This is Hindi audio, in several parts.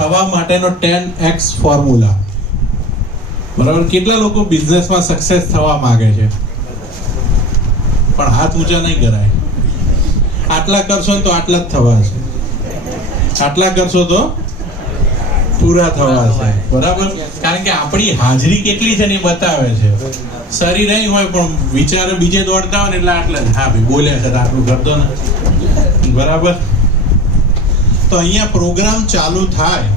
થવા માટેનો 10x ફોર્મ્યુલા. બરાબર, કેટલા લોકો બિઝનેસમાં સક્સેસ થવા માંગે છે? પણ હાથ ઊંચા નહીં કરાય. આટલા કરશો તો આટલા જ થવા છે, આટલા કરશો તો પૂરા થવા છે. બરાબર, કારણ કે આપણી હાજરી કેટલી છે ને એ બતાવે છે. સરી નહીં હોય પણ વિચારો બીજે દોડતા હોય ને એટલે આટલા જ. હા ભાઈ બોલ્યા છે આટલું કરતો ને. બરાબર, તો અહીંયા પ્રોગ્રામ ચાલુ થાય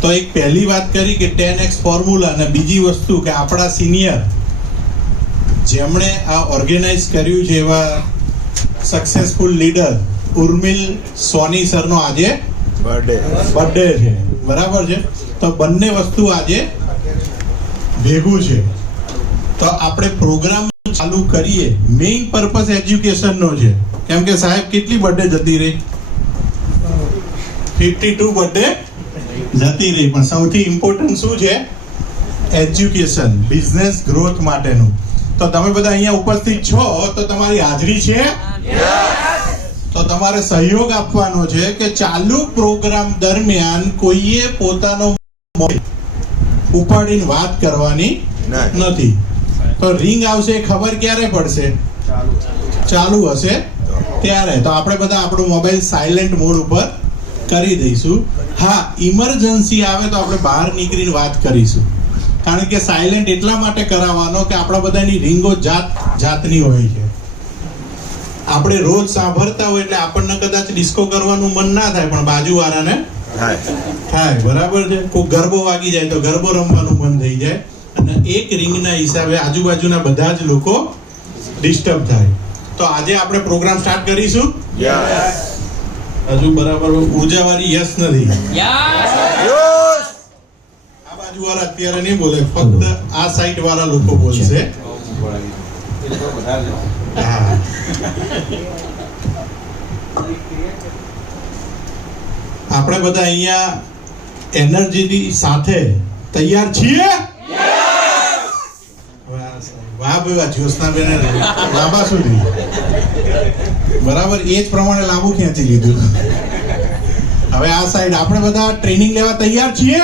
તો એક પહેલી વાત કરી કે 10x ફોર્મ્યુલા, અને બીજી વસ્તુ કે આપણા સિનિયર જેમણે આ ઓર્ગેનાઇઝ કર્યું છે એવા સક્સેસફુલ લીડર ઉર્મિલ સોની સરનો આજે બર્થડે છે. બરાબર છે, તો બંને વસ્તુ આજે ભેગું છે. તો આપણે પ્રોગ્રામ ચાલુ કરીએ. મેઇન પર્પસ એજ્યુકેશનનો છે, કેમ કે સાહેબ કેટલી બર્થડે જતી રહી? 52 બર્થડે જતી રહી. પણ સૌથી ઇમ્પોર્ટન્ટ શું છે? એજ્યુકેશન, બિઝનેસ ગ્રોથ માટેનું. તો તમે બધા અહીંયા ઉપસ્થિત છો તો તમારી હાજરી છે, તો તમારે સહયોગ આપવાનો છે કે ચાલુ પ્રોગ્રામ દરમિયાન કોઈએ પોતાનો ઉપાડીને વાત કરવાની નથી. તો રિંગ આવશે, ખબર ક્યારે પડશે? ચાલુ હશે ત્યારે. તો આપણે બધા આપણો મોબાઈલ સાયલેન્ટ મોડ ઉપર કરી દઈશું. હા, ઇમરજન્સી આવે તો આપણે બહાર નીકળીને વાત કરીશું. કારણ કે સાયલેન્ટ એટલા માટે કરાવવાનો કે આપણા બધાની રીંગો જાતની હોય છે. આપણે રોજ સાંભળતા હોય એટલે આપણને કદાચ ડિસ્કો કરવાનું મન ના થાય, પણ બાજુવાળાને થાય. બરાબર છે, કોઈ ગરબો વાગી જાય તો ગરબો રમવાનું મન થઈ જાય, અને એક રીંગના હિસાબે આજુબાજુના બધા જ લોકો ડિસ્ટર્બ થાય. તો આજે આપણે પ્રોગ્રામ સ્ટાર્ટ કરીશું. હજુ બરાબર ઉર્જાવાળી યસ નથી. આ બાજુ વાળા અત્યારે નહીં બોલે, ફક્ત આ સાઈડ વાળા લોકો બોલશે. હા, આપણે બધા અહીંયા એનર્જીની સાથે તૈયાર છીએ. વાહ ભાઈ, જ્યોત્સનાબેન લાંબા સુધી બરાબર એ જ પ્રમાણે લાંબુ ખેંચી લીધું. હવે આ સાઈડ આપણે બધા ટ્રેનિંગ લેવા તૈયાર છીએ.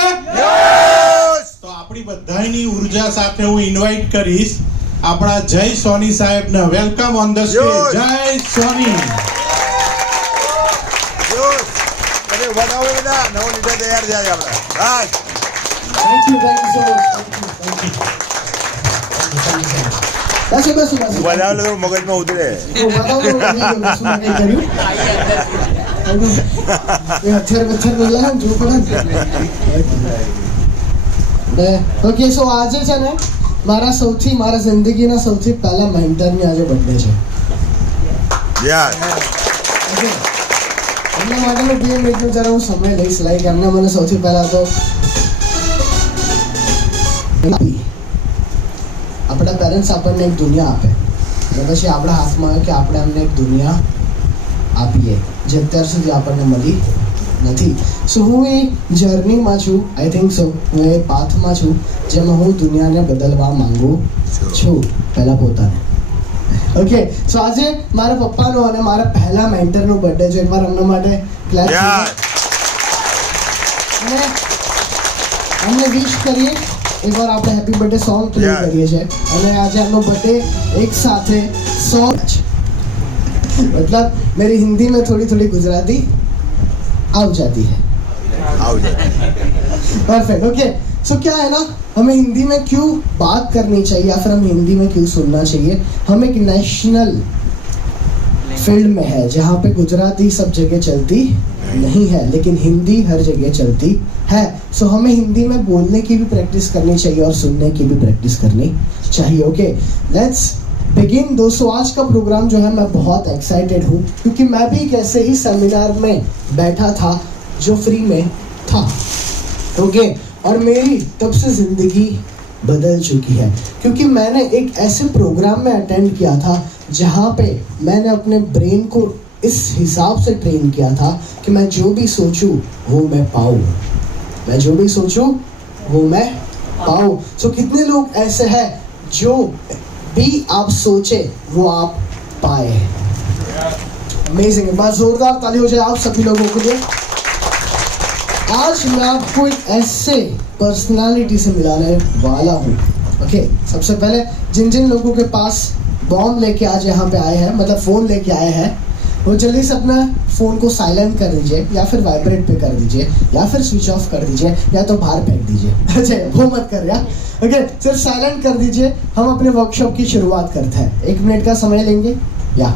તો આપણી બધાની ઉર્જા સાથે હું ઇન્વાઇટ કરીશ આપણા જય સોની સાહેબને. Welcome on the stage. જય સોની. મગજમાં ઉતરે. ઓકે, સો આજે છે ને મારા જિંદગીના સૌથી પહેલા મેન્ટરની આજે બર્થડે છે. એમના માટેનો 2 મિનિટનો જરા હું સમય લઈશ. લાઈક એમને મને સૌથી પહેલા તો આપણા પેરેન્ટ્સ આપણને એક દુનિયા આપે, અને પછી આપણા હાથમાં આવે કે આપણે એમને એક દુનિયા આપીએ જે અત્યાર સુધી આપણને મળી નથી. સો હું એ જર્નીમાં છું. આઈ થિંક સો હું એ પાથમાં છું જેમાં હું દુનિયાને બદલવા માંગુ છું, પહેલાં પોતાને. ઓકે, સો આજે મારા પપ્પાનો અને મારા પહેલા મેન્ટરનો બર્થડે છે. એકવાર એમના માટે ક્લેપ અને એમને વિશ કરીએ. એકવાર આપણે હેપી બર્થડે સોંગ પ્લે કરીએ છીએ, અને આજે એમનો બર્થડે એક સાથે સોંગ. मतलब मेरी हिंदी में थोड़ी थोड़ी गुजराती आ जाती है. परफेक्ट. ओके, सो क्या है ना, हमें हिंदी में क्यों बात करनी चाहिए या फिर हमें हिंदी में क्यों सुनना चाहिए? हम एक नेशनल फील्ड में है जहाँ पे गुजराती सब जगह चलती नहीं है, लेकिन हिंदी हर जगह चलती है. सो हमें हिंदी में बोलने की भी प्रैक्टिस करनी चाहिए और सुनने की भी प्रैक्टिस करनी चाहिए. Okay, let's begin. दोस्तों, आज का प्रोग्राम जो है मैं बहुत एक्साइटेड हूँ, क्योंकि मैं भी एक ऐसे ही सेमिनार में बैठा था जो फ्री में था. ओके, और मेरी तब से ज़िंदगी बदल चुकी है, क्योंकि मैंने एक ऐसे प्रोग्राम में अटेंड किया था जहाँ पे मैंने अपने ब्रेन को इस हिसाब से ट्रेन किया था कि मैं जो भी सोचूं वो मैं पाऊँ, मैं जो भी सोचूं वो मैं पाऊँ. सो कितने लोग ऐसे हैं जो भी आप सोचे वो आप पाए? अमेजिंग. एक बार जोरदार ताली हो जाए आप सभी लोगों के लिए. आज मैं आपको एक ऐसे पर्सनालिटी से मिलाने वाला हूँ। ओके, सबसे पहले जिन जिन लोगों के पास बॉम्ब लेके आज यहाँ पे आए हैं, मतलब फ़ोन लेके आए हैं, वो जल्दी से अपना फ़ोन को साइलेंट कर दीजिए, या फिर वाइब्रेट पे कर दीजिए, या फिर स्विच ऑफ कर दीजिए, या तो बाहर फेंक दीजिए। अच्छा, वो मत कर यार। ओके, सिर्फ साइलेंट कर दीजिए। हम अपने वर्कशॉप की शुरुआत करते हैं। 1 मिनट का समय लेंगे या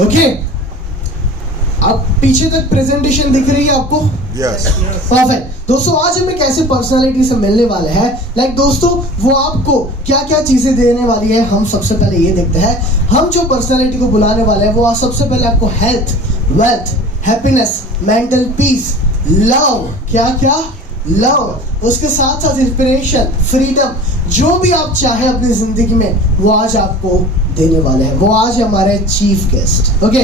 ओके, अब पीछे तक प्रेजेंटेशन दिख रही है आपको? Yes perfect. दोस्तों, आज हम एक ऐसे पर्सनालिटी से मिलने वाले हैं, दोस्तों वो आपको क्या क्या चीजें देने वाली है, हम सबसे पहले ये देखते हैं। हम जो पर्सनालिटी को बुलाने वाले हैं वो आज सबसे पहले आपको health, wealth, happiness, mental peace, love, क्या क्या लव, उसके साथ साथ इंस्पिरेशन, फ्रीडम, जो भी आप चाहे अपनी जिंदगी में वो आज आपको देने वाले हैं। वो आज हमारे चीफ गेस्ट। ओके,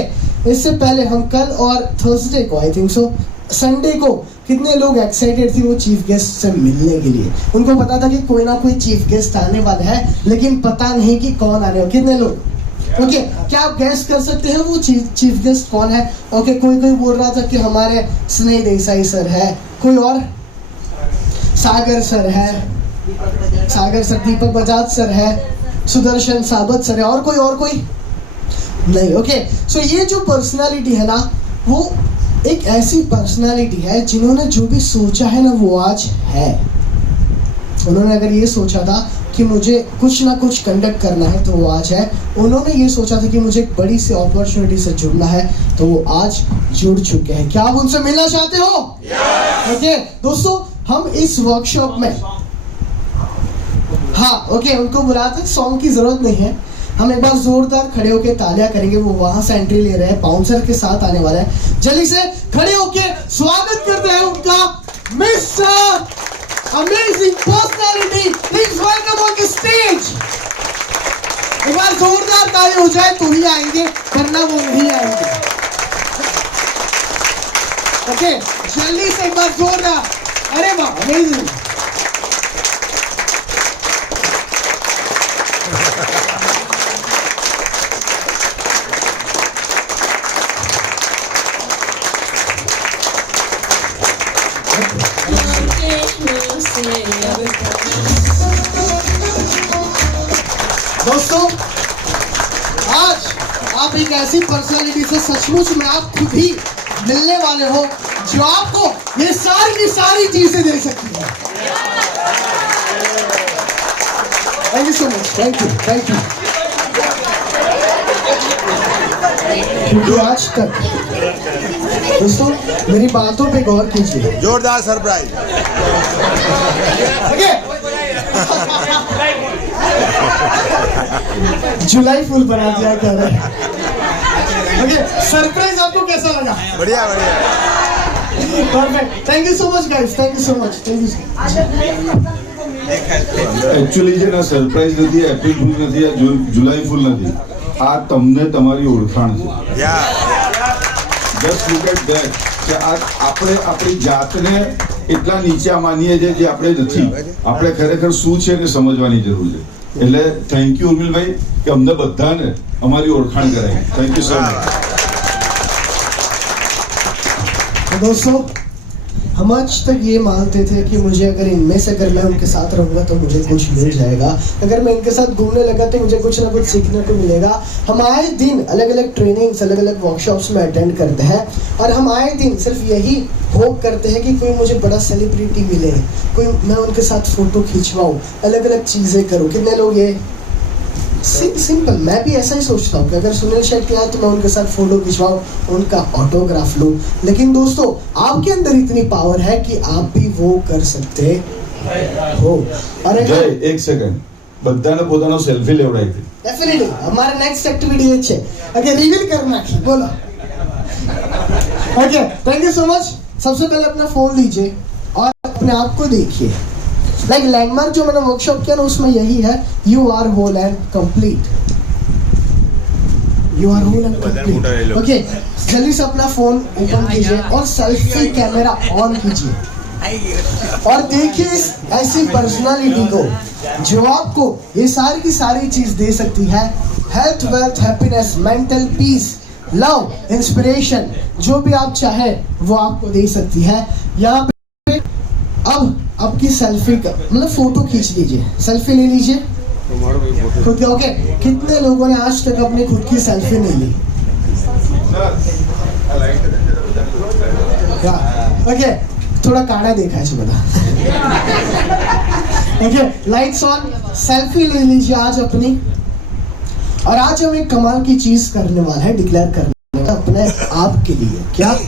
इससे पहले हम कल और थर्सडे को, आई थिंक सो संडे को, कितने लोग एक्साइटेड थे वो चीफ गेस्ट से मिलने के लिए? उनको पता था कि कोई ना कोई चीफ गेस्ट आने वाला है, लेकिन पता नहीं कि कौन आने वाला। कितने लोग? ओके, क्या आप गैस कर सकते हैं वो चीफ गेस्ट कौन है? ओके, कोई बोल रहा था कि हमारे स्नेह देसाई सर है, कोई और सागर सर है, सागर सर, दीपक बजाज सर है, सुदर्शन साबत सर है, और कोई नहीं। ओके, सो ये जो पर्सनालिटी है ना, वो एक ऐसी पर्सनालिटी है जिन्होंने जो भी सोचा है ना वो आज है। उन्होंने अगर ये सोचा था कि मुझे कुछ ना कुछ कंडक्ट करना है तो वो आज है। उन्होंने ये सोचा था कि मुझे एक बड़ी सी अपॉर्चुनिटी से जुड़ना है तो वो आज जुड़ चुके हैं। क्या आप उनसे मिलना चाहते हो? ओके, दोस्तों, हम इस वर्कशॉप में, हाँ ओके, उनको बुलाते हैं, सॉन्ग की जरूरत नहीं है। हम एक बार जोरदार खड़े होके तालियां करेंगे। वो वहां से एंट्री ले रहे हैं, बाउंसर के साथ आने वाला है। जल्दी से खड़े होके स्वागत करते हैं उनका, mister amazing personality, please welcome on the stage. एक बार जोरदार ताली हो जाए तो ही आएंगे, वरना वो नहीं आएंगे। ओके, जल्दी से एक बार जोरदार। अरे वाह, अमेजिंग। दोस्तों, आज आप एक ऐसी पर्सनालिटी से सचमुच में आप खुद ही मिलने वाले हो जो आपको ये सारी की सारी चीजें दे सकती है। Thank you so much, thank you. क्योंकि आज तक दोस्तों मेरी बातों पे गौर कीजिए। जोरदार सरप्राइज। जुलाई फुल बना दिया कर रहे हैं। ओके, सरप्राइज आपको कैसा लगा? बढ़िया। Perfect, thank you so much guys, thank you so much. Actually છે ને સરપ્રાઈઝ નથી, એપ્રિલ ફૂલ નથી, આ જુલાઈ ફૂલ નથી, આ તમને તમારી ઓળખાણ છે. જસ્ટ લુક એટ ધેટ કે આ આપણે આપણી જાતને એટલા નીચા માનીએ છીએ જે આપણે નથી. આપણે ખરેખર શું છે એને સમજવાની જરૂર છે. એટલે થેન્ક યુ ઉર્મિલભાઈ કે અમને બધાને અમારી ઓળખાણ કરાવી. Thank you so much. दोस्तों, हम आज तक ये मानते थे कि मुझे अगर मैं उनके साथ रहूंगा तो मुझे कुछ मिल जाएगा, अगर मैं इनके साथ घूमने लगा तो मुझे कुछ ना कुछ सीखने को मिलेगा। हम आए दिन अलग अलग ट्रेनिंग्स, अलग अलग वर्कशॉप्स में अटेंड करते हैं और हम आए दिन सिर्फ यही होप करते हैं कि कोई मुझे बड़ा सेलिब्रिटी मिले, कोई मैं उनके साथ फोटो खिंचवाऊं, अलग अलग चीजें करूं। कितने लोग ये सिंपल, मैं भी ऐसा ही सोचता हूँ कि अगर सुनील शेट्टी आए तो मैं उनके साथ फोटो खिंचवाऊं, उनका ऑटोग्राफ लूं। लेकिन दोस्तों, आपके अंदर इतनी पावर है कि आप भी वो कर सकते हो। अरे જય એક સેકન્ડ, બધાને પોતાનો સેલ્ફી લેવડાવી દે. डेफिनेटली हमारा नेक्स्ट एक्टिविटी ये है। ओके, रिवील करना है, बोलो। Okay, thank you so much. सबसे पहले अपना फोन लीजिए और अपने आप को देखिए। लाइक लैंडमार्क जो मैंने वर्कशॉप किया ना उसमें यही है, you are whole and complete. You are whole and complete. Okay, जल्दी से अपना फोन ओपन कीजिए और सेल्फी कैमरा ऑन कीजिए और देखिए इस ऐसी पर्सनालिटी को जो आपको ये सारी की सारी चीज दे सकती है। Health, wealth, happiness, mental peace, love, inspiration, जो भी आप चाहे वो आपको दे सकती है। यहाँ पे अब आपकी सेल्फी का मतलब फोटो खींच लीजिए, सेल्फी ले लीजिए खुद का। ओके, कितने लोगों ने आज तक अपनी खुद की सेल्फी नहीं ली? ओके, थोड़ा काढ़ा देखा है बता। ओके, लाइट्स ऑन, सेल्फी ले लीजिए आज अपनी। और आज हम एक कमाल की चीज करने वाला है, डिक्लेयर करने वाला अपने आप के लिए। क्या?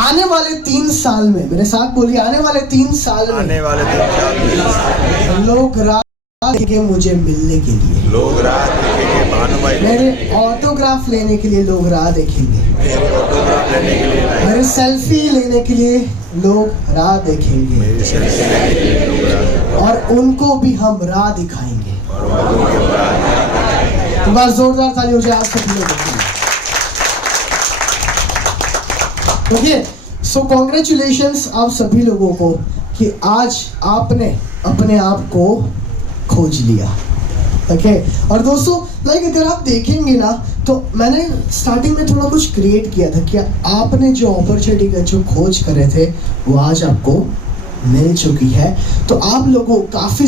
आने वाले 3 साल में, मेरे साथ बोलिए, आने वाले 3 साल में लोग रात देखेंगे मुझे मिलने के लिए, लोग रात देखेंगे, भानु भाई मेरे ऑटोग्राफ लेने के लिए लोग राह देखेंगे, मेरे ऑटोग्राफ लेने के लिए, मेरे सेल्फी लेने के लिए लोग राह देखेंगे, मेरी सेल्फी लेने के लिए लोग रात, और उनको भी हम राह दिखाएंगे। तो बस जोरदार ताली हो जाए आप सभी लोगों के लिए। ओके, सो कॉन्ग्रेचुलेशंस आप सभी लोगों को कि आज आपने अपने आप को खोज लिया। ओके, और दोस्तों लाइक अगर आप देखेंगे ना तो मैंने स्टार्टिंग में थोड़ा कुछ क्रिएट किया था कि आपने जो अपॉर्चुनिटी का जो खोज कर रहे थे वो आज आपको मिल चुकी है। तो आप लोगों काफ़ी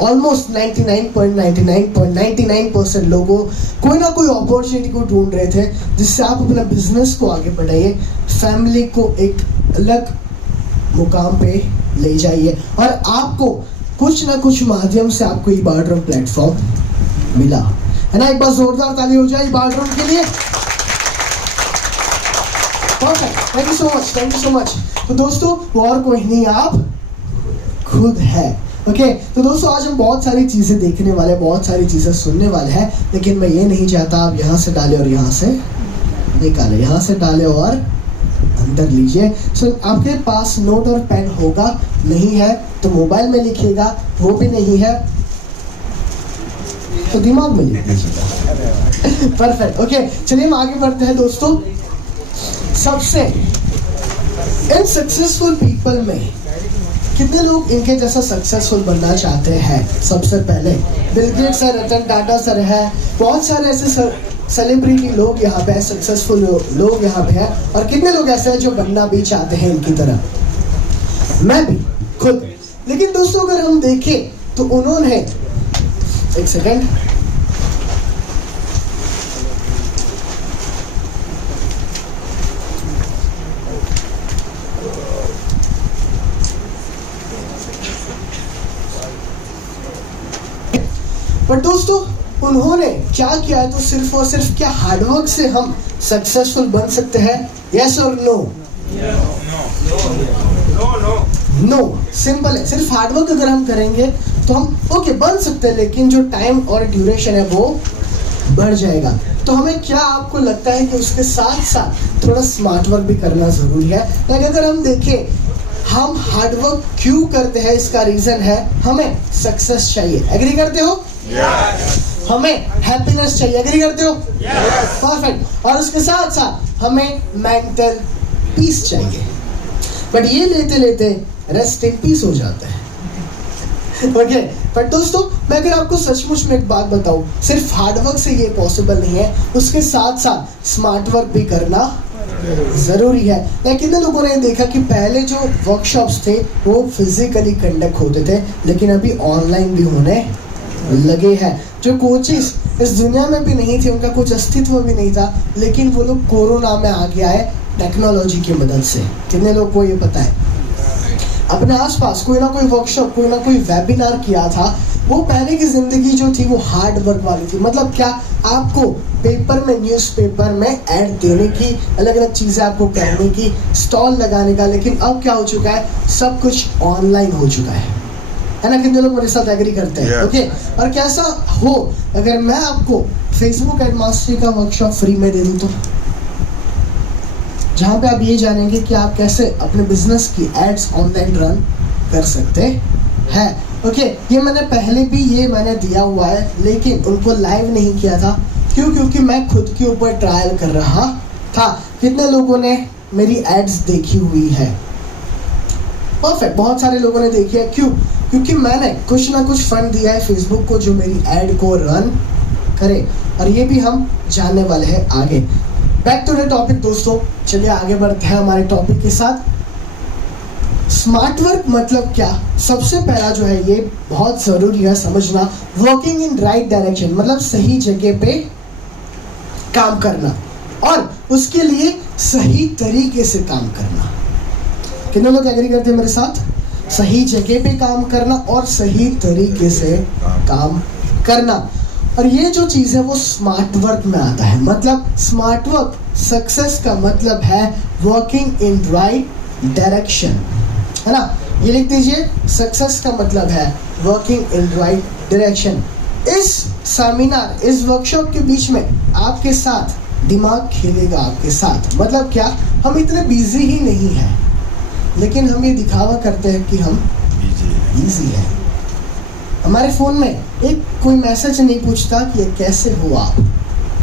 ऑलमोस्ट 99.99% लोगों कोई ना कोई अपॉर्चुनिटी को ढूंढ रहे थे जिससे आप अपना बिजनेस को आगे बढ़ाइए, फैमिली को एक अलग मुकाम पे ले जाइए, और आपको कुछ ना कुछ माध्यम से आपको ये बारड्रम प्लेटफॉर्म मिला है ना। एक बार जोरदार ताली हो जाए बारड्रम के लिए। Perfect, thank you so much, thank you so much. तो दोस्तों वो और कोई नहीं, आप खुद है। ओके, तो दोस्तों आज हम बहुत सारी चीजें देखने वाले, बहुत सारी चीजें सुनने वाले हैं, लेकिन मैं ये नहीं चाहता आप यहाँ से डालें और यहाँ से निकालें, यहाँ से डालें और अंदर लीजिए। सो आपके पास नोट और पेन होगा, नहीं है तो मोबाइल में लिखिएगा, वो भी नहीं है तो दिमाग में लिख लीजिएगा। परफेक्ट। ओके, चलिए हम आगे बढ़ते हैं दोस्तों। सबसे इन सक्सेसफुल पीपल में कितने लोग इनके जैसा सक्सेसफुल बनना चाहते हैं? सबसे पहले बिल गेट्स है, रतन टाटा सर है, बहुत सारे ऐसे सेलिब्रिटी लोग यहाँ पे, सक्सेसफुल लोग यहाँ पे हैं, और कितने लोग ऐसे हैं जो बनना भी चाहते हैं इनकी तरह, मैं भी खुद। लेकिन दोस्तों अगर हम देखें तो उन्होंने, एक सेकंड, पर दोस्तों उन्होंने क्या किया है? तो सिर्फ और सिर्फ क्या हार्डवर्क से हम सक्सेसफुल बन सकते हैं? यस और नो? नो, सिंपल है। सिर्फ हार्डवर्क अगर हम करेंगे तो हम ओके बन सकते हैं, लेकिन जो टाइम और ड्यूरेशन है वो बढ़ जाएगा। तो हमें क्या आपको लगता है कि उसके साथ साथ थोड़ा स्मार्ट वर्क भी करना जरूरी है? लाइक अगर हम देखें हम हार्डवर्क क्यों करते हैं, इसका रीजन है हमें सक्सेस चाहिए। एग्री करते हो? हमें हैप्पीनेस चाहिए। एग्री करते हो? परफेक्ट। और उसके साथ साथ हमें मेंटल पीस चाहिए। बट ये लेते लेते रेस्ट इन पीस हो जाता है। ओके, पर दोस्तों मैं अगर आपको सचमुच में एक बात बताऊं, सिर्फ हार्डवर्क से ये पॉसिबल नहीं है, उसके साथ साथ स्मार्ट वर्क भी करना जरूरी है। लेकिन कितने लोगों ने देखा कि पहले जो वर्कशॉप्स थे वो फिजिकली कंडक्ट होते थे, लेकिन अभी ऑनलाइन भी होने लगे हैं। जो कोचेस इस दुनिया में भी नहीं थे, उनका कुछ अस्तित्व भी नहीं था, लेकिन वो लोग कोरोना में आ गया है टेक्नोलॉजी की मदद से। कितने लोग को ये पता है? अपने आसपास कोई ना कोई वर्कशॉप, कोई ना कोई वेबिनार किया था। वो पहले की जिंदगी जो थी वो हार्ड वर्क वाली थी। मतलब क्या, आपको पेपर में, न्यूज़पेपर में ऐड देने की, अलग अलग चीज़ें आपको करने की, स्टॉल लगाने का। लेकिन अब क्या हो चुका है, सब कुछ ऑनलाइन हो चुका है ना। कितने लोग मेरे साथ एग्री करते हैं? ओके, और कैसा हो अगर मैं आपको फेसबुक एड मास्टरी का वर्कशॉप फ्री में दे दूँ, तो जहाँ पे आप ये जानेंगे कि आप कैसे अपने बिजनेस की एड्स ऑनलाइन रन कर सकते हैं। ओके, ये मैंने पहले भी मैंने दिया हुआ है, लेकिन उनको लाइव नहीं किया था क्यों? क्योंकि मैं खुद के ऊपर ट्रायल कर रहा था। कितने लोगों ने मेरी एड्स देखी हुई है? परफेक्ट, बहुत सारे लोगों ने देखी है। क्यों? क्योंकि मैंने कुछ ना कुछ फंड दिया है फेसबुक को जो मेरी एड को रन करे, और ये भी हम जानने वाले हैं आगे। बैक टू द टॉपिक दोस्तों, चलिए आगे बढ़ते हैं हमारे टॉपिक के साथ। स्मार्ट वर्क मतलब क्या? सबसे पहला जो है ये बहुत जरूरी है समझना, वर्किंग इन राइट डायरेक्शन मतलब सही जगह पे काम करना और उसके लिए सही तरीके से काम करना। कितने लोग एग्री करते हैं मेरे साथ? सही जगह पे काम करना और सही तरीके से काम करना, और ये जो चीज़ है वो स्मार्ट वर्क में आता है। मतलब स्मार्ट वर्क सक्सेस का मतलब है वर्किंग इन राइट डायरेक्शन, है ना? ये लिख दीजिए, सक्सेस का मतलब है वर्किंग इन राइट डायरेक्शन। इस सेमिनार, इस वर्कशॉप के बीच में आपके साथ दिमाग खेलेगा आपके साथ। मतलब क्या? हम इतने बिजी ही नहीं हैं, लेकिन हम ये दिखावा करते हैं कि हम बिजी हैं। हमारे फ़ोन में एक कोई मैसेज नहीं पूछता कि ये कैसे हुआ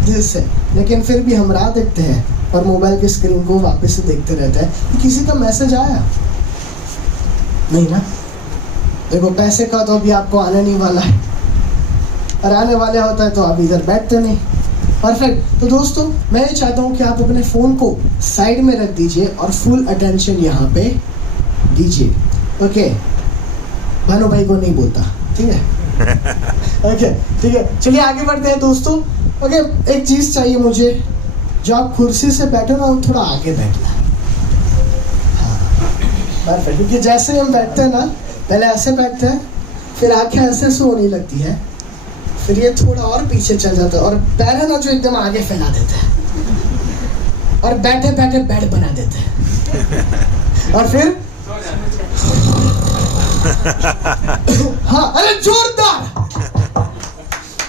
दिल से, लेकिन फिर भी हम राह देखते हैं और मोबाइल की स्क्रीन को वापस से देखते रहते हैं कि किसी का मैसेज आया नहीं ना। देखो पैसे का तो अभी आपको आने नहीं वाला है, और आने वाला होता है तो आप इधर बैठते नहीं। परफेक्ट। तो दोस्तों मैं ये चाहता हूँ कि आप अपने फ़ोन को साइड में रख दीजिए और फुल अटेंशन यहाँ पे दीजिए। ओके, भानु भाई को नहीं बोलता, ठीक है? ओके ठीक है, चलिए आगे बढ़ते हैं दोस्तों। ओके, एक चीज़ चाहिए मुझे, जो आप कुर्सी से बैठो ना, थोड़ा आगे बैठना। हाँ परफेक्ट, क्योंकि जैसे हम बैठते हैं ना, पहले ऐसे बैठते हैं, फिर आँखें ऐसे से होने लगती है, फिर ये थोड़ा और पीछे चल जाता है, और पैर है ना जो एकदम आगे फैला देते हैं, और बैठे बैठे बेड बना देते हैं, और फिर हाँ, अरे जोरदार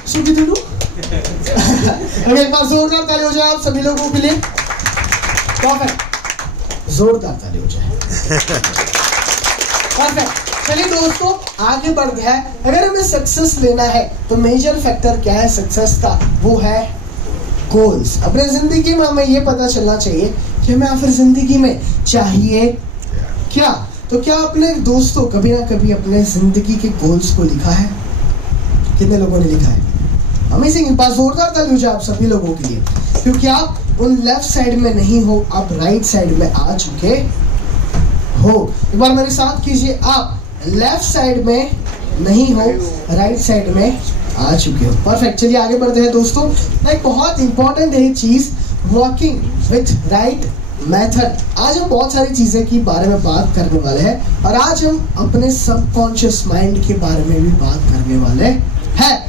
सुखी दिलू। अरे एक बार जोरदार ताली हो जाए आप सभी लोगों के लिए। परफेक्ट, जोरदार ताली हो जाए। परफेक्ट। चलिए दोस्तों आगे बढ़ते हैं। अगर हमें सक्सेस लेना है तो मेजर फैक्टर क्या है सक्सेस का? वो है गोल्स। अपने जिंदगी में हमें ये पता चलना चाहिए कि हमें आखिर जिंदगी में चाहिए क्या। तो क्या अपने दोस्तों कभी ना कभी अपने जिंदगी के गोल्स को लिखा है? कितने लोगों ने लिखा है? अमेजिंग, एक बार जोरदार ताली हो जाए आप सभी लोगों के लिए, क्योंकि आप उन लेफ्ट साइड में नहीं हो, आप राइट साइड में आ चुके हो। एक बार मेरे साथ कीजिए, आप लेफ्ट साइड में नहीं हो, राइट साइड में आ चुके हो। परफेक्ट। चलिए आगे बढ़ते हैं दोस्तों। एक बहुत इंपॉर्टेंट है चीज, वर्किंग विथ राइट मेथड। आज हम बहुत सारी चीजें के बारे में बात करने वाले हैं, और आज हम अपने सबकॉन्शियस माइंड के बारे में भी बात करने वाले हैं।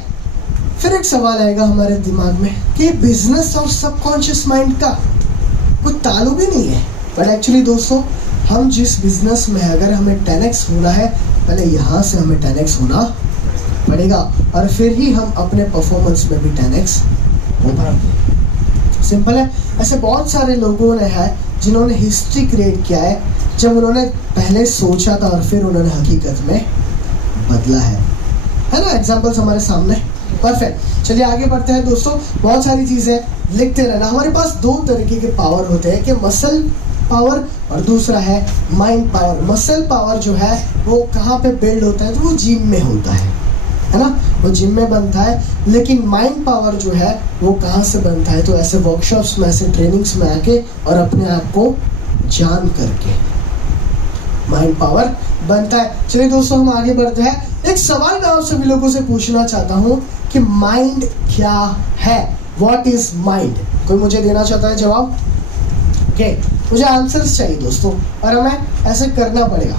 फिर एक सवाल आएगा हमारे दिमाग में कि बिजनेस और सबकॉन्शियस माइंड का कोई ताल्लुक ही नहीं है, बट एक्चुअली दोस्तों हम जिस बिजनेस में है, अगर हमें 10x होना है, पहले यहाँ से हमें 10x होना पड़ेगा, और फिर ही हम अपने परफॉर्मेंस में भी 10x हो पाएंगे। सिंपल है। ऐसे बहुत सारे लोगों ने है जिन्होंने हिस्ट्री क्रिएट किया है, जब उन्होंने पहले सोचा था और फिर उन्होंने हकीकत में बदला है ना? एग्जाम्पल्स हमारे सामने। परफेक्ट। चलिए आगे बढ़ते हैं दोस्तों। बहुत सारी चीज़ें लिखते रहना। हमारे पास दो तरीके के पावर होते हैं, कि मसल पावर और दूसरा है माइंड पावर। मसल पावर जो है वो कहाँ पे बिल्ड होता है? तो वो जिम में होता है ना? वो जिम में बनता है। लेकिन माइंड पावर जो है वो कहाँ से बनता है? तो ऐसे वर्कशॉप्स में, ऐसे ट्रेनिंग्स में आके और अपने आप को जान करके माइंड पावर बनता है। चलिए दोस्तों हम आगे बढ़ते हैं। एक सवाल मैं आप सभी लोगों से पूछना चाहता हूँ कि माइंड क्या है? What is mind? कोई मुझे देना चाहता है जवाब? ओके, मुझे आंसर्स चाहिए दोस्तों, और हमें ऐसे करना पड़ेगा।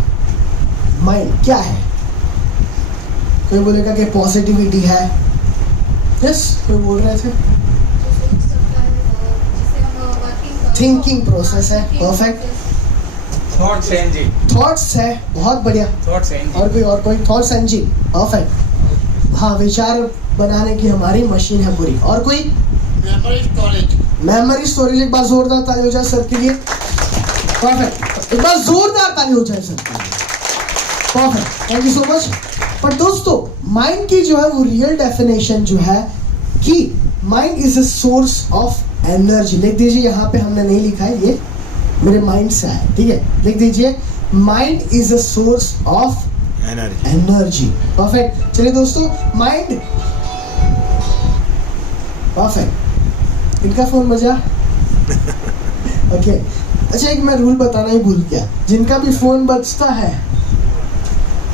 माइंड क्या है? कोई बोलेगा कि पॉजिटिविटी है। यस, कोई बोल रहे थे थिंकिंग प्रोसेस है। परफेक्ट। Thoughts engine. थॉट्स है, बहुत बढ़िया। Thoughts engine. और कोई थॉट्स इंजन। परफेक्ट। हाँ, विचार बनाने की हमारी मशीन है पूरी। और कोई? Memory storage. एक बार जोरदार ताली हो जाए सर के लिए। परफेक्ट। एक बार जोरदार ताली हो जाए सर के लिए। Perfect, thank you so much. पर दोस्तों माइंड की जो है वो रियल डेफिनेशन जो है कि mind is a source of energy. लिख दीजिए, यहाँ पे हमने नहीं लिखा है, ये मेरे माइंड से आया, ठीक है। लिख दीजिए, mind is a source of energy. Perfect. चलिए दोस्तों, माइंड परफेक्ट। इनका फोन बजा। ओके अच्छा, एक मैं रूल बताना ही भूल गया, जिनका भी फोन बजता है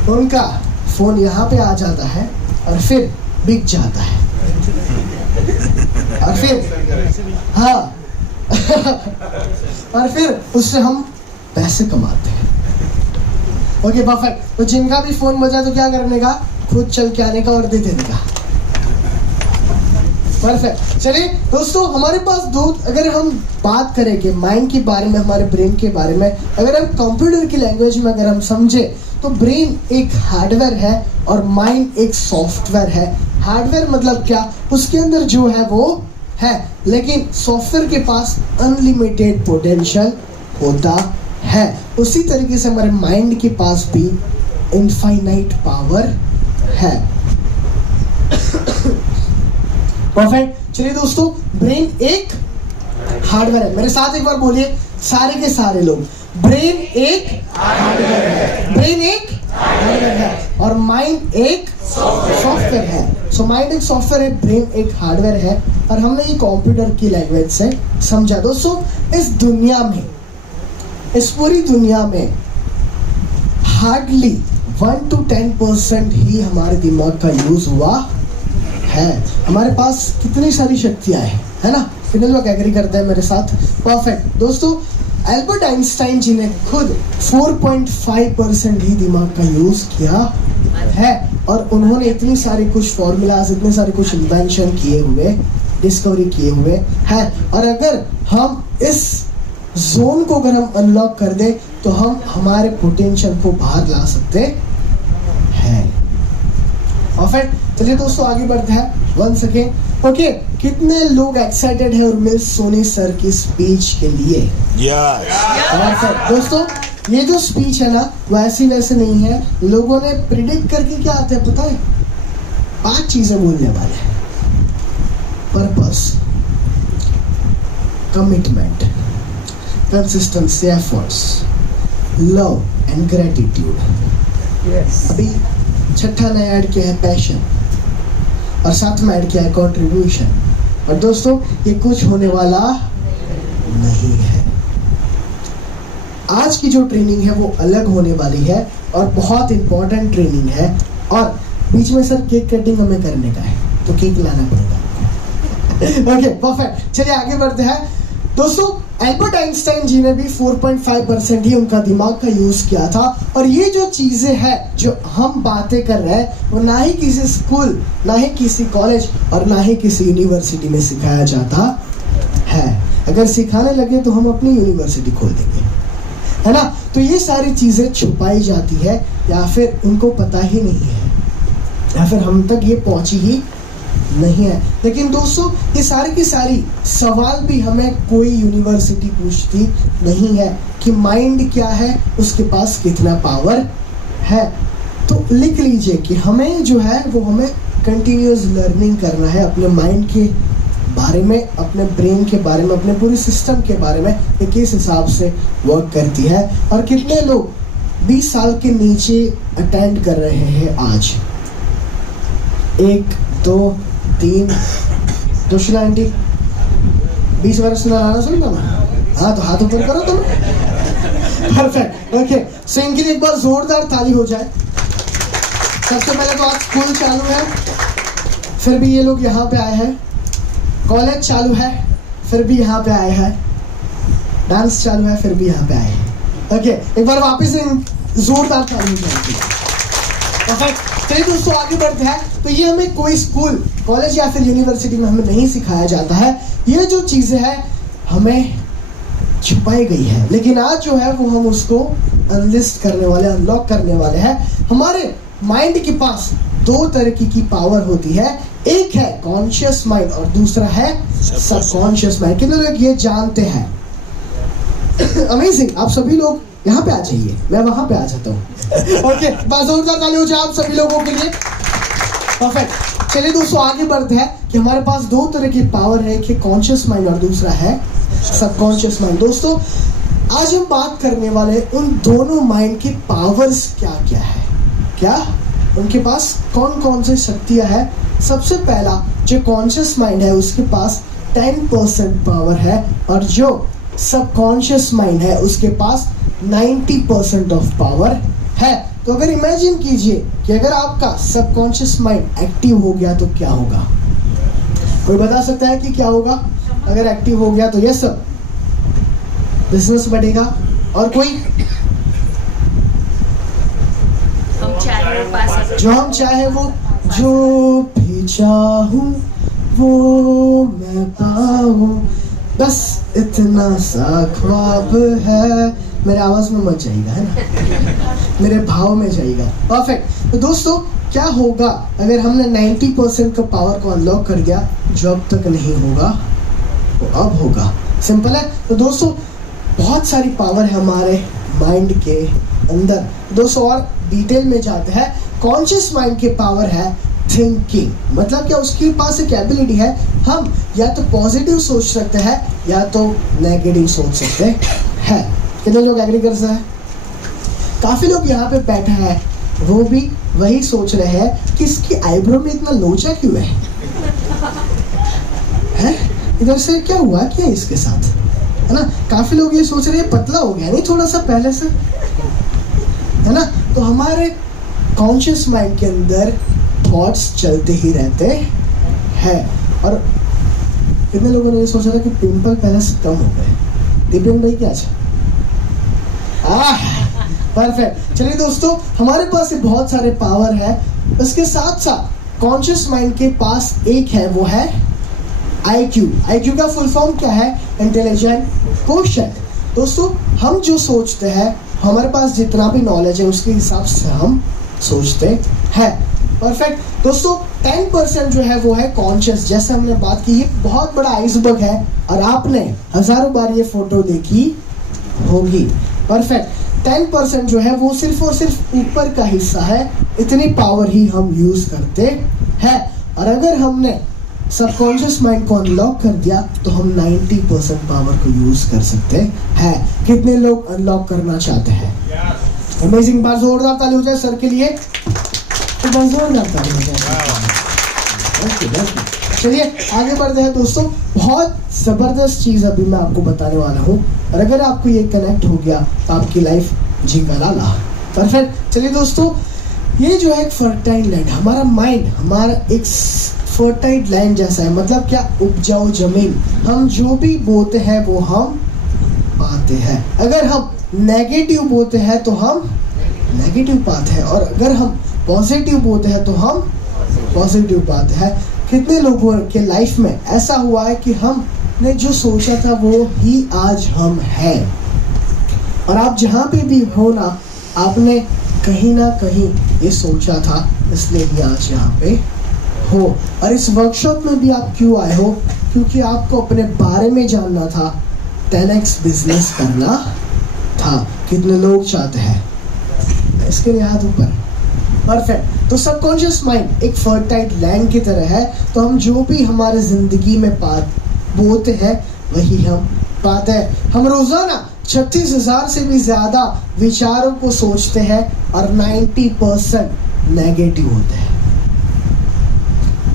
उनका फोन यहाँ पे आ जाता है और फिर बिक जाता है और फिर हाँ और फिर उससे हम पैसे कमाते हैं। Okay perfect. तो जिनका भी फोन बजा तो क्या करने का, खुद चल के आने का और दे देने का। परफेक्ट। चलिए दोस्तों, हमारे पास दो, अगर हम बात करें कि माइंड के बारे में, हमारे ब्रेन के बारे में, अगर हम कंप्यूटर की लैंग्वेज में अगर हम समझे तो ब्रेन एक हार्डवेयर है और माइंड एक सॉफ्टवेयर है। हार्डवेयर मतलब क्या, उसके अंदर जो है वो है, लेकिन सॉफ्टवेयर के पास अनलिमिटेड पोटेंशियल होता है। उसी तरीके से हमारे माइंड के पास भी इनफाइनाइट पावर है। परफेक्ट। चलिए दोस्तों, ब्रेन एक हार्डवेयर है। मेरे साथ एक बार बोलिए, सारे के सारे लोग, ब्रेन एक हार्डवेयर है, ब्रेन एक हार्डवेयर है और माइंड एक सॉफ्टवेयर है। सो माइंड एक सॉफ्टवेयर है, ब्रेन एक हार्डवेयर है, और हमने ये कंप्यूटर की लैंग्वेज से समझा। दोस्तों, इस दुनिया में, इस पूरी दुनिया में हार्डली 1 to 10% ही हमारे दिमाग का यूज हुआ है। हमारे पास कितनी सारी शक्तियां हैं, है ना? कितने लोग एग्री करते हैं मेरे साथ? परफेक्ट। दोस्तों, एल्बर्ट आइंस्टाइन जी ने खुद 4.5% ही दिमाग का यूज किया है, और उन्होंने इतनी सारी कुछ फॉर्मूलाज, इतने सारे कुछ इन्वेंशन किए हुए, डिस्कवरी किए हुए हैं। और अगर हम इस जोन को अगर हम अनलॉक कर दे तो हम हमारे पोटेंशियल को बाहर ला सकते हैं। परफेक्ट। चलिए दोस्तों, आगे बढ़ते हैं। 1 सेकेंड। ओके, कितने लोग एक्साइटेड है उर्मिल सोनी सर की स्पीच के लिए? परफेक्ट। दोस्तों, ये जो स्पीच है ना, वैसी वैसे नहीं है। लोगों ने प्रिडिक्ट करके क्या आते हैं पता है? 5 चीजें बोलने वाले हैं। Purpose, commitment, consistency, efforts, love and gratitude. अभी छठा नया ऐड किया है पैशन, और साथ में ऐड किया है कंट्रीब्यूशन। और दोस्तों, ये कुछ होने वाला नहीं है। आज की जो ट्रेनिंग है वो अलग होने वाली है और बहुत इंपॉर्टेंट ट्रेनिंग है। और बीच में सर केक कटिंग हमें करने का है, तो केक लाना पड़ेगा। Okay perfect. चलिए आगे बढ़ते हैं। दोस्तों, एल्बर्ट आइंस्टाइन जी ने भी 4.5% ही उनका दिमाग का यूज किया था। और ये जो चीजें हैं जो हम बातें कर रहे हैं, वो ना ही किसी स्कूल, ना ही किसी कॉलेज और ना ही किसी यूनिवर्सिटी में सिखाया जाता है। अगर सिखाने लगे तो हम अपनी यूनिवर्सिटी खोल देंगे, है ना? तो ये सारी चीजें छुपाई जाती है, या फिर उनको पता ही नहीं है, या फिर हम तक ये पहुंची ही नहीं है। लेकिन दोस्तों, ये सारी की सारी सवाल भी हमें कोई यूनिवर्सिटी पूछती नहीं है कि माइंड क्या है, उसके पास कितना पावर है। तो लिख लीजिए कि हमें जो है वो हमें कंटिन्यूअस लर्निंग करना है अपने माइंड के बारे में, अपने ब्रेन के बारे में, अपने पूरे सिस्टम के बारे में, ये किस हिसाब से वर्क करती है। और कितने लोग 20 साल के नीचे अटेंड कर रहे हैं आज? 1 2 3 जोशिला आंटी 20 वर्ष से लाना शुरू करना। हाँ, तो हाथ ऊपर करो तुम। परफेक्ट। ओके, सो इनके लिए एक बार जोरदार ताली हो जाए। सबसे पहले तो आज स्कूल चालू है, फिर भी ये लोग यहाँ पे आए हैं। कॉलेज चालू है, फिर भी यहाँ पे आए हैं। डांस चालू है, फिर भी यहाँ पे आए हैं। ओके, एक बार वापस से जोरदार ताली हो जाए। परफेक्ट। चलिए दोस्तों, आगे बढ़ते हैं। तो ये हमें कोई स्कूल, कॉलेज या फिर यूनिवर्सिटी में हमें नहीं सिखाया जाता है। ये जो चीजें हैं हमें छुपाई गई है, लेकिन आज जो है वो हम उसको अनलिस्ट करने वाले, अनलॉक करने वाले हैं। हमारे माइंड के पास 2 तरह की पावर होती है। एक है कॉन्शियस माइंड और दूसरा है सबकॉन्शियस माइंड। कितने लोग ये जानते हैं? अमेजिंग। आप सभी लोग यहाँ पे आ जाइए, मैं वहां पे आ जाता हूँ। ओके, बस जोरदार ताली हो जाए आप सभी लोगों के लिए। परफेक्ट। चलिए दोस्तों, आगे बढ़ते हैं। कि हमारे पास दो तरह की पावर है, एक है कॉन्शियस माइंड और दूसरा है सबकॉन्शियस माइंड। दोस्तों आज हम बात करने वाले हैं उन दोनों माइंड की पावर्स क्या क्या है, क्या उनके पास कौन कौन सी शक्तियां है। सबसे पहला जो कॉन्शियस माइंड है उसके पास 10% पावर है और जो सबकॉन्शियस माइंड है उसके पास 90% ऑफ पावर है। तो अगर इमेजिन कीजिए कि अगर आपका सबकॉन्शियस माइंड एक्टिव हो गया तो क्या होगा, कोई बता सकता है कि क्या होगा अगर एक्टिव हो गया? तो यस सर, बिजनेस बढ़ेगा। और कोई हम चाहे वो पा सकते जो हम चाहे वो, जो भी चाहूं वो मैं पाऊं, बस इतना सा ख्वाब है। मेरे आवाज में मत जाएगा, है ना, मेरे भाव में जाएगा। परफेक्ट। तो दोस्तों क्या होगा अगर हमने 90% का पावर को अनलॉक कर दिया? जो अब तक नहीं होगा वो अब होगा। सिंपल है। तो दोस्तों बहुत सारी पावर है हमारे माइंड के अंदर। दोस्तों और डिटेल में जाते हैं। कॉन्शियस माइंड की पावर है थिंकिंग, मतलब क्या उसके पास एक एबिलिटी है, हम या तो पॉजिटिव सोच सकते हैं या तो नेगेटिव सोच सकते हैं। कितने लोग एग्री कर सकते हैं? काफी लोग यहाँ पे बैठे हैं वो भी वही सोच रहे हैं कि इसकी आईब्रो में इतना लोचा क्यों है? इधर से क्या हुआ क्या इसके साथ, है ना। काफी लोग ये सोच रहे हैं पतला हो गया नहीं थोड़ा सा पहले से, है ना। तो हमारे कॉन्शियस माइंड के अंदर थॉट्स चलते ही रहते हैं। और कितने लोगों ने ये सोचा था कि पिंपल पहले से कम हो गए? दीपेन भाई क्या अच्छा, परफेक्ट। चलिए दोस्तों हमारे पास ये बहुत सारे पावर है। उसके साथ साथ कॉन्शियस माइंड के पास एक है, वो है IQ। IQ का फुल फॉर्म क्या है? Intelligent quotient. दोस्तों हम जो सोचते हैं, हमारे पास जितना भी नॉलेज है उसके हिसाब से हम सोचते हैं। परफेक्ट। दोस्तों 10% जो है वो है कॉन्शियस। जैसे हमने बात की, ये बहुत बड़ा आइसबर्ग है और आपने हजारों बार ये फोटो देखी होगी। परफेक्ट। 10% जो है वो सिर्फ और सिर्फ ऊपर का हिस्सा है, इतनी पावर ही हम यूज करते हैं। और अगर हमने सबकॉन्शियस माइंड को अनलॉक कर दिया तो हम 90% पावर को यूज कर सकते हैं। कितने लोग अनलॉक करना चाहते हैं? अमेजिंग। बार जोरदार ताली हो जाए सर के लिए, तो बार जोरदार ताली हो जाए। चलिए आगे बढ़ते हैं दोस्तों। बहुत जबरदस्त चीज अभी मैं आपको बताने वाला हूँ और अगर आपको ये कनेक्ट हो गया तो आपकी लाइफ जी का लाला। परफेक्ट। चलिए दोस्तों ये जो है एक फर्टाइल लैंड, हमारा माइंड हमारा एक फर्टाइल लैंड जैसा है। मतलब क्या? उपजाऊ जमीन। हम जो भी बोते हैं वो हम पाते हैं। अगर हम नेगेटिव बोते हैं तो हम नेगेटिव पाते हैं और अगर हम पॉजिटिव बोते हैं तो हम पॉजिटिव पाते हैं। कितने लोगों के लाइफ में ऐसा हुआ है कि हमने जो सोचा था वो ही आज हम हैं? और आप जहाँ पे भी हो ना, आपने कहीं ना कहीं ये सोचा था, इसलिए ही आज यहाँ पे हो। और इस वर्कशॉप में भी आप क्यों आए हो? क्योंकि आपको अपने बारे में जानना था, 10x बिजनेस करना था। कितने लोग चाहते हैं? इसके लिए हाथ ऊपर। परफेक्ट। तो सबकॉन्शियस माइंड एक फर्टाइल लैंड की तरह है। तो हम जो भी हमारे जिंदगी में बोते हैं वही हम पाते हैं। हम रोजाना 36,000 से भी ज्यादा विचारों को सोचते हैं और 90% नेगेटिव होते हैं।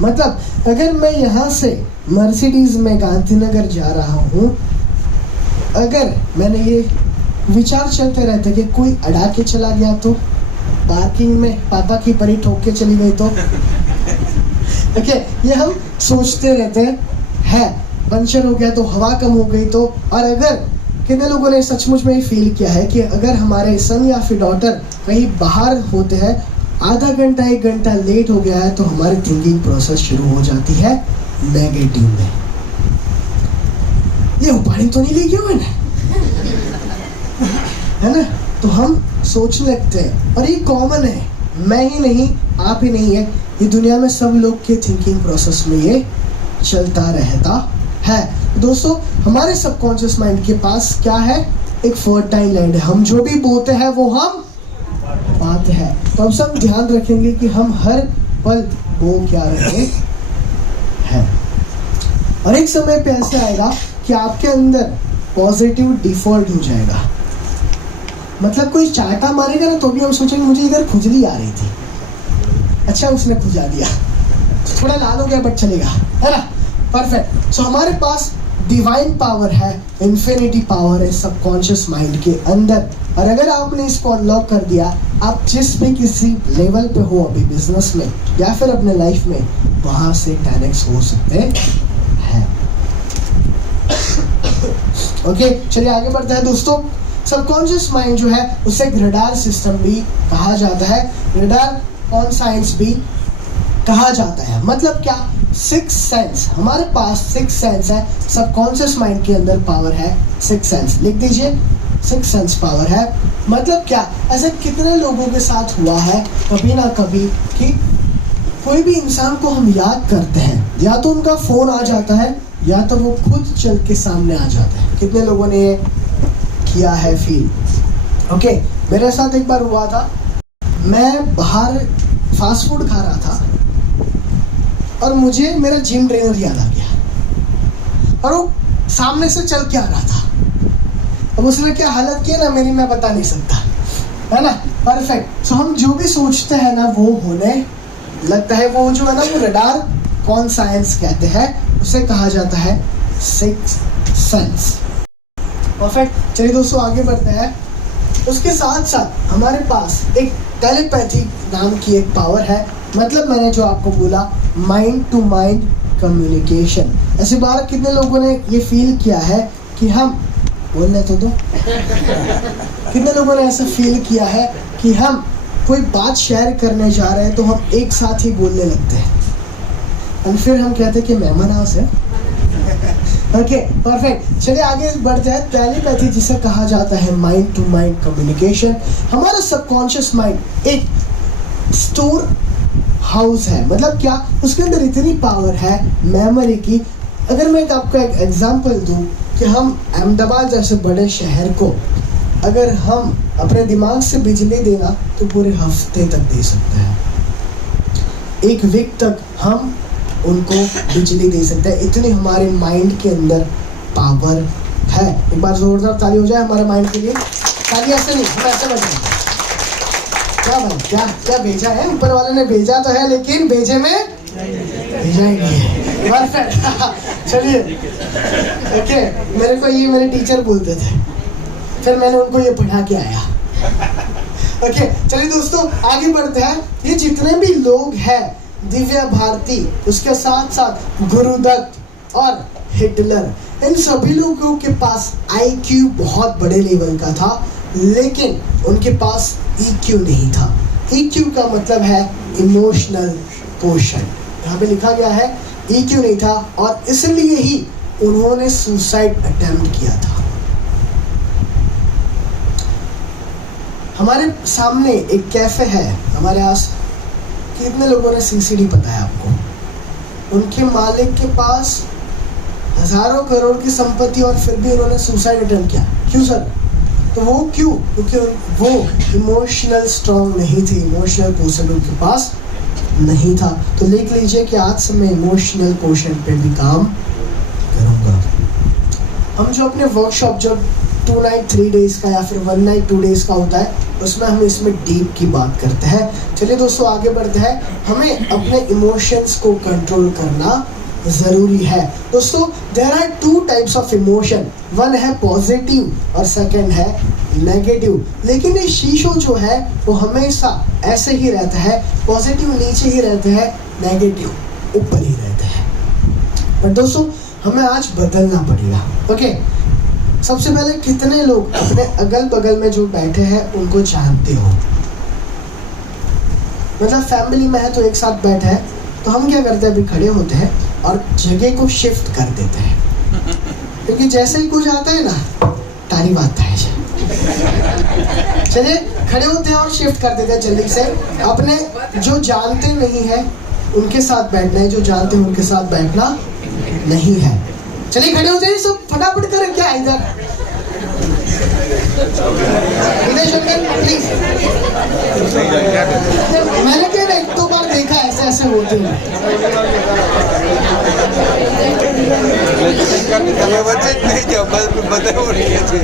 मतलब अगर मैं यहाँ से मर्सिडीज में गांधीनगर जा रहा हूँ, अगर मैंने ये विचार चलते रहते कि कोई अड़ा के चला गया तो, पार्किंग में पापा की परी ठोक के चली गई तो, ओके, ये हम सोचते रहते हैं। पंचर हो गया तो, हवा कम हो गई तो। और अगर कितने लोगों ने सचमुच में फील किया है कि अगर हमारे सन या फिर डॉटर कहीं बाहर होते हैं, आधा घंटा 1 घंटा लेट हो गया है तो हमारी थिंकिंग प्रोसेस शुरू हो जाती है नेगेटिव में। ये उपाड़ी तो नहीं ले गया मैंने, है ना। तो हम सोचने लगते हैं और ये कॉमन है, मैं ही नहीं आप ही नहीं है, ये दुनिया में सब लोग के थिंकिंग प्रोसेस में ये चलता रहता है। दोस्तों हमारे सबकॉन्शियस माइंड के पास क्या है? एक फर्टाइल लैंड है। हम जो भी बोते हैं वो हम पाते हैं। तो हम सब ध्यान रखेंगे कि हम हर पल बो क्या रहे है। और एक समय पे ऐसे आएगा कि आपके अंदर पॉजिटिव डिफॉल्ट हो जाएगा। मतलब कोई चाटा मारेगा ना तो भी हम सोचेंगे मुझे इधर खुजली आ रही थी, अच्छा उसने खुजा दिया, थोड़ा लाल हो गया बट चलेगा, है ना, परफेक्ट। सो हमारे पास डिवाइन पावर है, इन्फिनिटी पावर है सबकॉन्शियस माइंड के अंदर। और अगर आपने इसको अनलॉक कर दिया, आप जिस भी किसी लेवल पे हो अभी बिजनेस में या फिर अपने लाइफ में, वहां से 10x हो सकते हैं। ओके, चलिए आगे बढ़ते हैं दोस्तों। सबकॉन्शियस माइंड जो है उसे रडार सिस्टम भी कहा जाता है, रडार ऑन साइंस भी कहा जाता है। मतलब क्या, 6 सेंस, हमारे पास 6 सेंस है, सबकॉन्शियस माइंड के अंदर पावर है 6 सेंस। लिख दीजिए, 6 सेंस पावर है। मतलब क्या, ऐसे कितने लोगों के साथ हुआ है कभी ना कभी कि कोई भी इंसान को हम याद करते हैं, या तो उनका फोन आ जाता है या तो वो खुद चल के सामने आ जाता है। कितने लोगों ने ये किया है फील? ओके, मेरे साथ एक बार हुआ था, मैं बाहर फास्ट फूड खा रहा था और मुझे मेरा जिम ट्रेनर याद आ गया और वो सामने से चल के आ रहा था। अब उसने क्या हालत की है ना मेरी, मैं बता नहीं सकता, है ना, परफेक्ट। सो हम जो भी सोचते हैं ना वो होने लगता है। वो जो है ना वो रडार कौन साइंस कहते हैं, उसे कहा जाता है 6 सेंस। परफेक्ट, चलिए दोस्तों आगे बढ़ते हैं। उसके साथ साथ हमारे पास एक टेलीपैथी नाम की एक पावर है। मतलब मैंने जो आपको बोला, माइंड टू माइंड कम्युनिकेशन। ऐसे बार कितने लोगों ने ये फील किया है कि हम बोलने तो दो कितने लोगों ने ऐसा फील किया है कि हम कोई बात शेयर करने जा रहे हैं तो हम एक साथ ही बोलने लगते हैं और फिर हम कहते हैं कि मेहमान हाउस है। ओके, परफेक्ट, चलिए आगे बढ़ते हैं। टेलीपैथी जिसे कहा जाता है माइंड टू माइंड कम्युनिकेशन। हमारा सबकॉन्शियस माइंड एक स्टोर हाउस है। मतलब क्या, उसके अंदर इतनी पावर है मेमोरी की। अगर मैं आपको एक एग्जांपल दूं कि हम अहमदाबाद जैसे बड़े शहर को अगर हम अपने दिमाग से बिजली देना तो पूरे हफ्ते तक दे सकते हैं, एक वीक तक हम उनको बिजली दे सकते हैं। इतनी हमारे माइंड के अंदर पावर है। एक बार जोरदार ताली हो जाए हमारे माइंड के लिए। ताली ऐसे नहीं, हम ऐसे बजाएंगे। क्या भाई, क्या क्या भेजा है, ऊपर वाले ने भेजा तो है लेकिन भेजे में भेजाएंगे। परफेक्ट, चलिए। ओके, मेरे को ये मेरे टीचर बोलते थे, फिर मैंने उनको ये पढ़ा के आया। ओके, चलिए दोस्तों आगे बढ़ते हैं। ये जितने भी लोग हैं, दिव्या भारती, उसके साथ साथ गुरुदत्त और हिटलर, इन सभी लोगों के पास IQ बहुत बड़े लेवल का था, लेकिन उनके पास EQ नहीं था। EQ का मतलब है इमोशनल क्वोशंट। यहाँ पे लिखा गया है EQ नहीं था और इसलिए ही उन्होंने सुसाइड अटेम्प्ट किया था। हमारे सामने एक कैफे है हमारे आस, कितने लोगों ने CCD पता है आपको? उनके मालिक के पास हजारों करोड़ की संपत्ति और फिर भी उन्होंने सुसाइड अटेम्प्ट किया। क्यों सर? तो वो क्यों? क्योंकि वो इमोशनल स्ट्रॉन्ग नहीं थे, इमोशनल क्वोशंट उनके पास नहीं था। तो लिख लीजिए कि आज से मैं इमोशनल क्वोशंट पे भी काम करूँगा। हम जो अपने वर्कशॉप जो 2 नाइट 3 डेज का या फिर 1 नाइट 2 डेज का होता है, उसमें हम इसमें डीप की बात करते हैं। चलिए दोस्तों आगे बढ़ते हैं। हमें अपने इमोशंस को कंट्रोल करना ज़रूरी है। दोस्तों there are 2 types of emotion, one है पॉजिटिव और सेकंड है नेगेटिव। लेकिन ये शीशो जो है वो हमेशा ऐसे ही रहता है, पॉजिटिव नीचे ही रहते हैं, नेगेटिव ऊपर ही रहते हैं। पर दोस्तों हमें आज बदलना पड़ेगा। ओके, सबसे पहले कितने लोग अपने अगल बगल में जो बैठे हैं उनको जानते हो? मतलब फैमिली में है तो एक साथ बैठे हैं, तो हम क्या करते हैं, अभी खड़े होते हैं और जगह को शिफ्ट कर देते हैं, क्योंकि जैसे ही कुछ आता है ना ताली बात है। चलिए खड़े होते हैं और शिफ्ट कर देते हैं जल्दी से। अपने जो जानते नहीं है उनके साथ बैठना है, जो जानते हैं उनके साथ बैठना नहीं है। चलिए खड़े होते हैं सब, फटाफट करें। क्या इधर शंकर प्लीज, मैंने क्या 1-2 बार देखा ऐसे ऐसे होते हैं। વચ્ચે જ નહીં જાઓ, બધા ઓળખે છે.